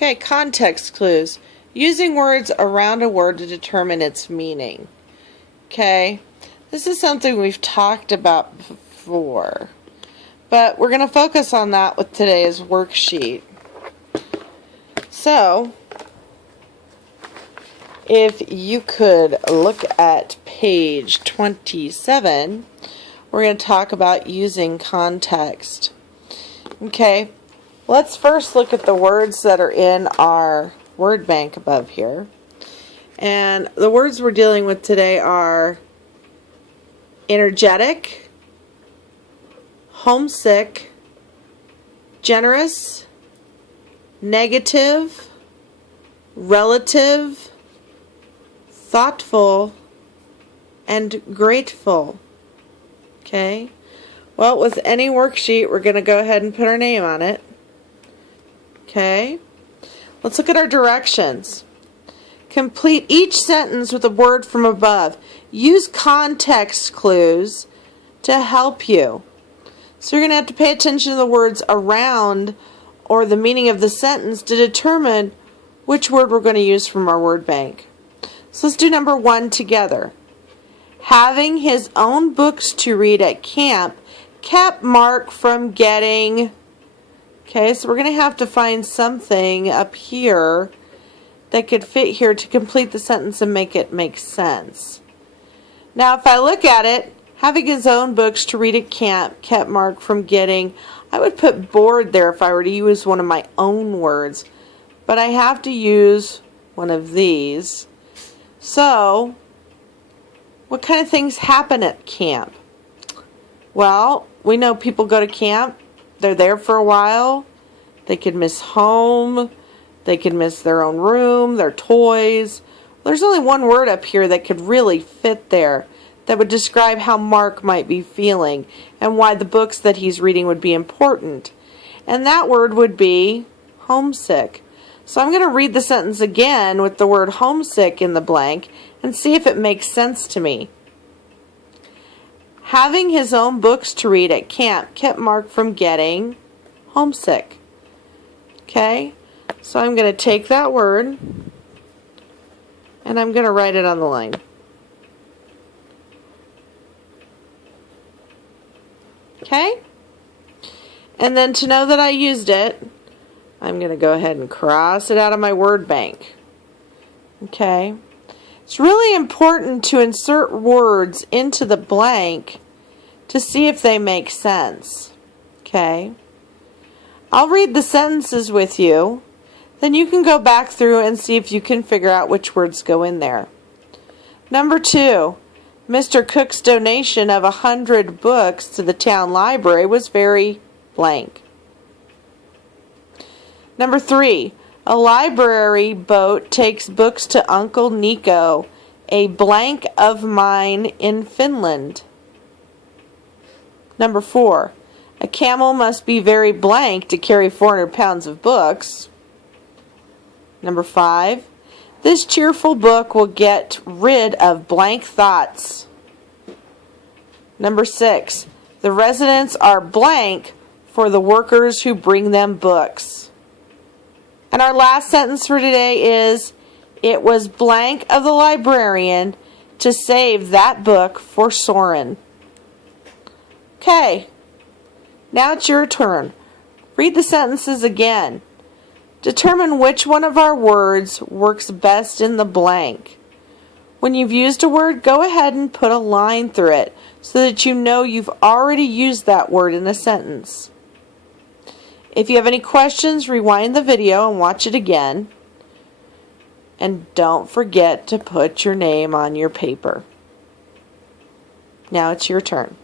Okay, context clues. Using words around a word to determine its meaning. Okay, this is something we've talked about before, but we're going to focus on that with today's worksheet. So, if you could look at page 27, we're going to talk about using context. Okay, let's first look at the words that are in our word bank above here. And the words we're dealing with today are energetic, homesick, generous, negative, relative, thoughtful, and grateful. Okay? Well, with any worksheet, we're going to go ahead and put our name on it. Okay? Let's look at our directions. Complete each sentence with a word from above. Use context clues to help you. So you're going to have to pay attention to the words around or the meaning of the sentence to determine which word we're going to use from our word bank. So let's do number 1 together. Having his own books to read at camp kept Mark from getting... Okay, so we're going to have to find something up here that could fit here to complete the sentence and make it make sense. Now, if I look at it, having his own books to read at camp kept Mark from getting... I would put bored there if I were to use one of my own words, but I have to use one of these. So, what kind of things happen at camp? Well, we know people go to camp. They're there for a while. They could miss home. They could miss their own room, their toys. There's only one word up here that could really fit there that would describe how Mark might be feeling and why the books that he's reading would be important. And that word would be homesick. So I'm going to read the sentence again with the word homesick in the blank and see if it makes sense to me. Having his own books to read at camp kept Mark from getting homesick. Okay, so I'm going to take that word and I'm going to write it on the line. Okay, and then to know that I used it, I'm going to go ahead and cross it out of my word bank. Okay. It's really important to insert words into the blank to see if they make sense. Okay. I'll read the sentences with you. Then you can go back through and see if you can figure out which words go in there. Number 2. Mr. Cook's donation of 100 books to the town library was very blank. Number 3. A library boat takes books to Uncle Nico, a blank of mine in Finland. Number 4. A camel must be very blank to carry 400 pounds of books. Number 5. This cheerful book will get rid of blank thoughts. Number 6. The residents are blank for the workers who bring them books. And our last sentence for today is, it was blank of the librarian to save that book for Soren. Okay, now it's your turn. Read the sentences again. Determine which one of our words works best in the blank. When you've used a word, go ahead and put a line through it so that you know you've already used that word in a sentence. If you have any questions, rewind the video and watch it again. And don't forget to put your name on your paper. Now it's your turn.